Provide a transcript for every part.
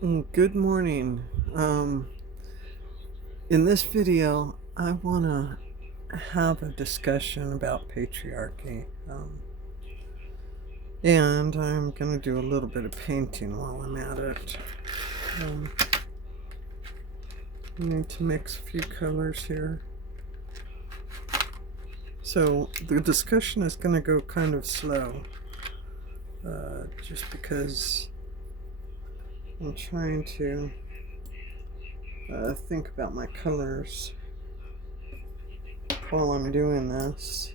Good morning. In this video, I want to have a discussion about patriarchy. And I'm going to do a little bit of painting while I'm at it. Um, I need to mix a few colors here. So the discussion is going to go kind of slow. Just because I'm trying to think about my colors while I'm doing this.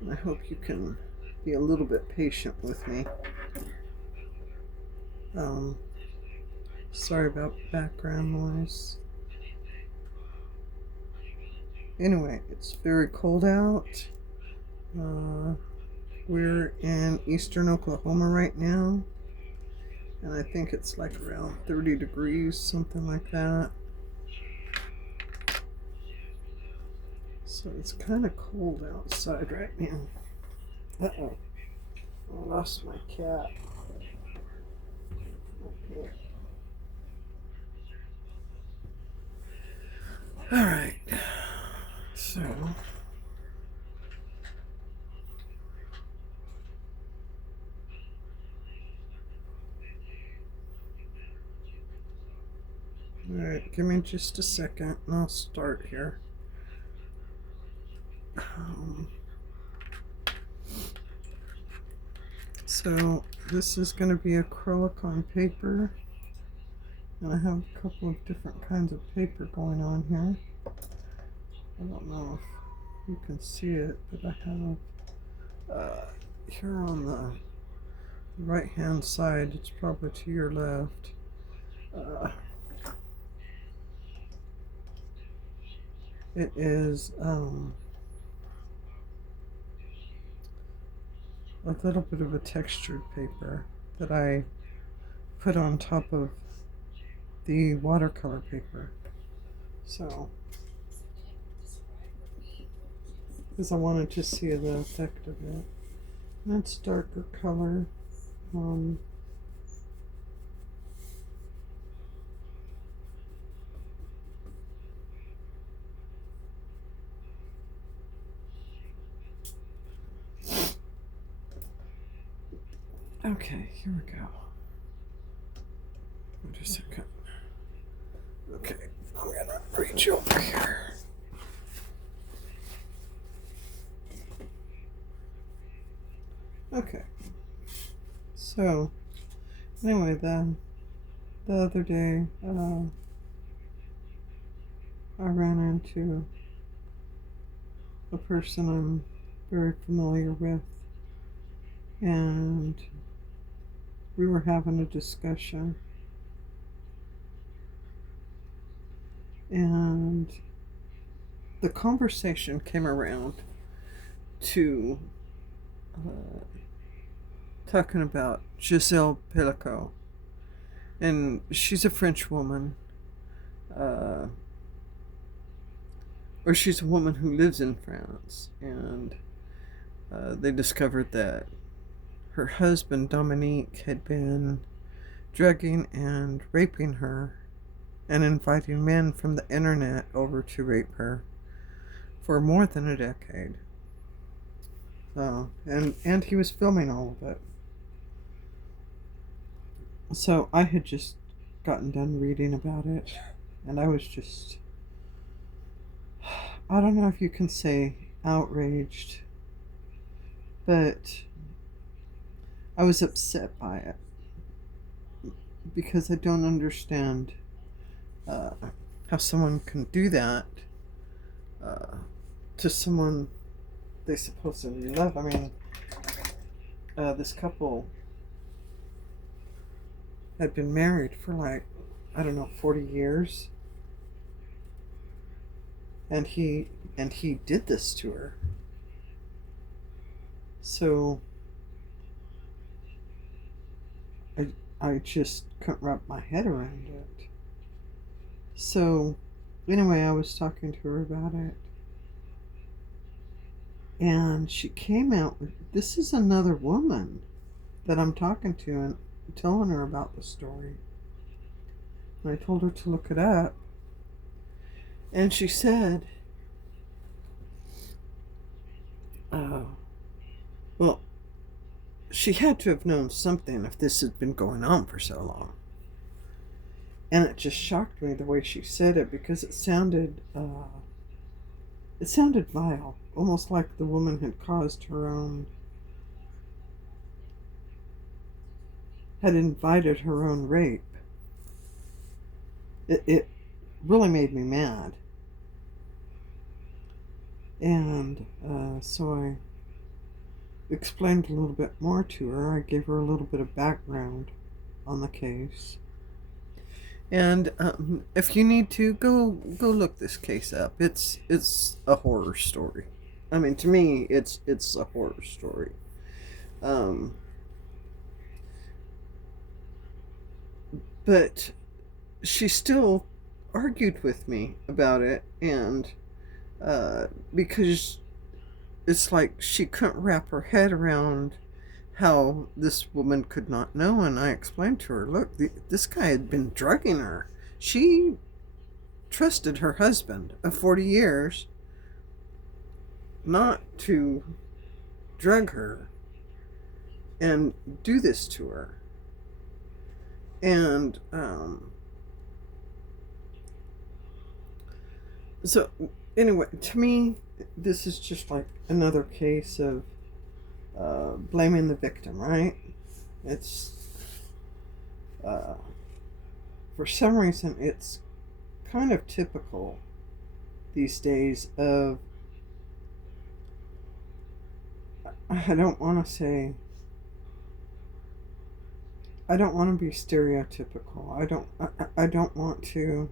And I hope you can be a little bit patient with me. Um, Sorry about background noise. Anyway, it's very cold out. Uh, we're in eastern Oklahoma right now, and I think it's like around 30 degrees, something like that. So it's kind of cold outside right now. Uh-oh, I lost my cat. Okay. All right, so alright, give me just a second and I'll start here. So this is going to be acrylic on paper, and I have a couple of different kinds of paper going on here. I don't know if you can see it, but I have here on the right hand side, it's probably to your left, it is a little bit of a textured paper that I put on top of the watercolor paper. So, because I wanted to see the effect of it. That's darker color. Okay, here we go. Wait a second. Okay, I'm gonna reach over here. Okay. So, anyway, the other day, I ran into a person I'm very familiar with, and we were having a discussion, and the conversation came around to talking about Giselle Pelicot, and she's a French woman, or she's a woman who lives in France, and they discovered that her husband Dominique had been drugging and raping her and inviting men from the internet over to rape her for more than a decade. And he was filming all of it. So I had just gotten done reading about it, and I was just, I don't know if you can say outraged, but I was upset by it because I don't understand how someone can do that to someone they supposedly love. I mean, this couple had been married for like, I don't know, 40 years. And he did this to her. So I just couldn't wrap my head around it. So anyway, I was talking to her about it, and she came out with, this is another woman that I'm talking to and telling her about the story. And I told her to look it up. And she said, well, she had to have known something if this had been going on for so long. And it just shocked me the way she said it, because it sounded vile, almost like the woman had invited her own rape. It really made me mad. And so I explained a little bit more to her. I gave her a little bit of background on the case. And if you need to, go look this case up. It's a horror story. I mean, to me, it's a horror story. But she still argued with me about it, and because it's like she couldn't wrap her head around how this woman could not know. And I explained to her, look, this guy had been drugging her. She trusted her husband of 40 years not to drug her and do this to her. And so anyway, to me, this is just like another case of blaming the victim, right? It's for some reason it's kind of typical these days of, I don't want to be stereotypical. I don't want to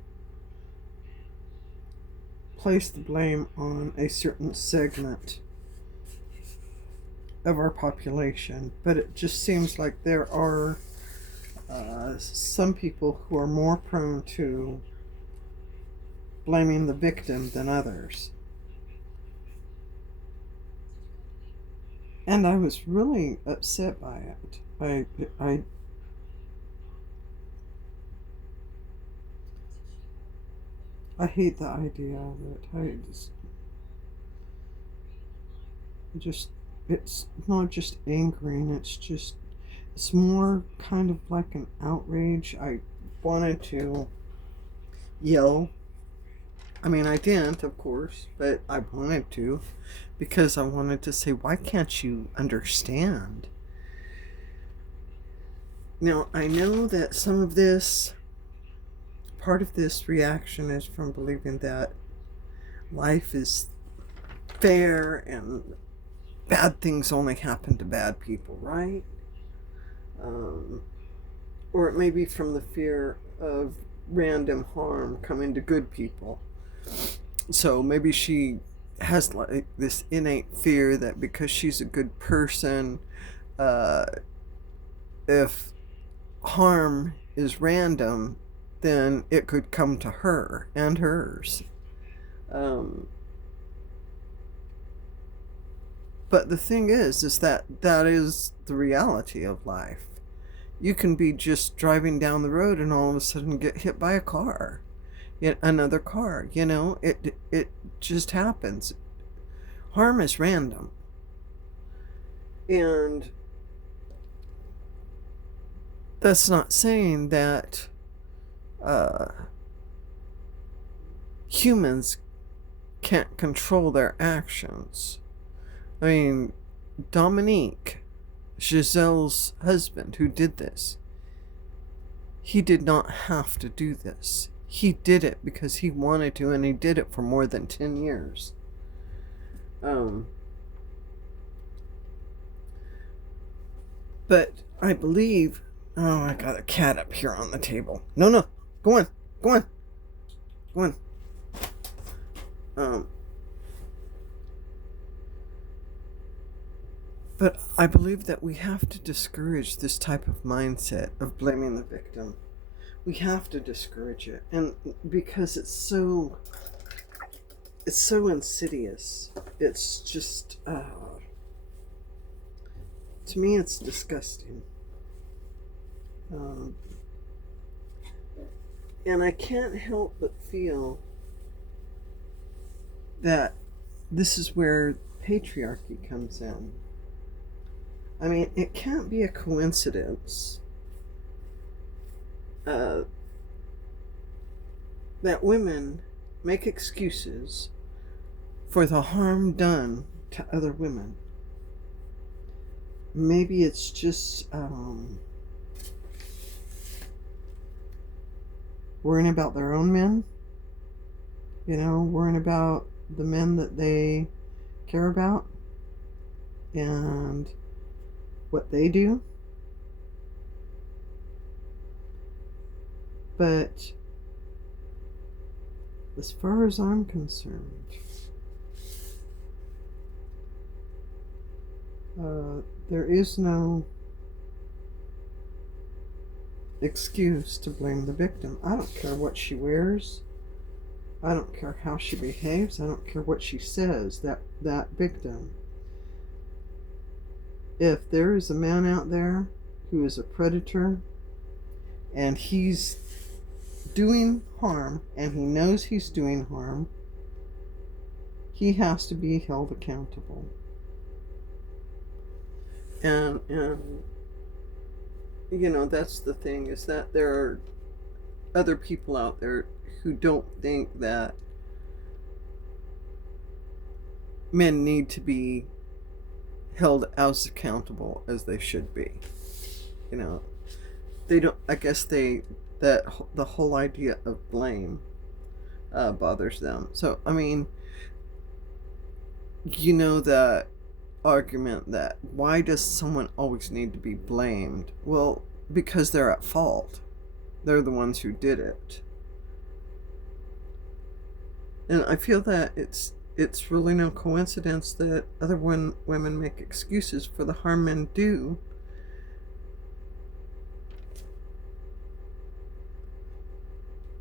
place the blame on a certain segment of our population, but it just seems like there are some people who are more prone to blaming the victim than others. And I was really upset by it. I hate the idea of it. It's not just angering, it's more kind of like an outrage. I wanted to yell. I mean, I didn't, of course, but I wanted to, because I wanted to say, why can't you understand? Now, I know that part of this reaction is from believing that life is fair and bad things only happen to bad people, right? Or it may be from the fear of random harm coming to good people. So maybe she has like this innate fear that because she's a good person, if harm is random, then it could come to her and hers. But the thing is that is the reality of life. You can be just driving down the road and all of a sudden get hit by a car, yet another car. It just happens. Harm is random, and that's not saying that humans can't control their actions. I mean, Dominique, Giselle's husband, who did this, he did not have to do this. He did it because he wanted to, and he did it for more than 10 years. But I believe... Oh, I got a cat up here on the table. No. Go on. But I believe that we have to discourage this type of mindset of blaming the victim. We have to discourage it, and because it's so insidious. It's just to me it's disgusting. And I can't help but feel that this is where patriarchy comes in. I mean, it can't be a coincidence uh, that women make excuses for the harm done to other women. Maybe it's just worrying about their own men, worrying about the men that they care about and what they do. But as far as I'm concerned, there is no excuse to blame the victim. I don't care what she wears. I don't care how she behaves. I don't care what she says. That victim. If there is a man out there who is a predator and he's doing harm and he knows he's doing harm, he has to be held accountable. And that's the thing, is that there are other people out there who don't think that men need to be held as accountable as they should be. They don't, I guess that the whole idea of blame bothers them. So, I mean, that argument that why does someone always need to be blamed? Well, because they're at fault. They're the ones who did it. And I feel that it's really no coincidence that other women make excuses for the harm men do.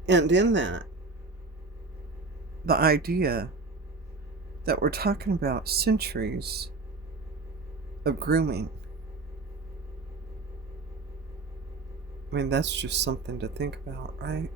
And in that, the idea that we're talking about centuries of grooming. I mean, that's just something to think about, right?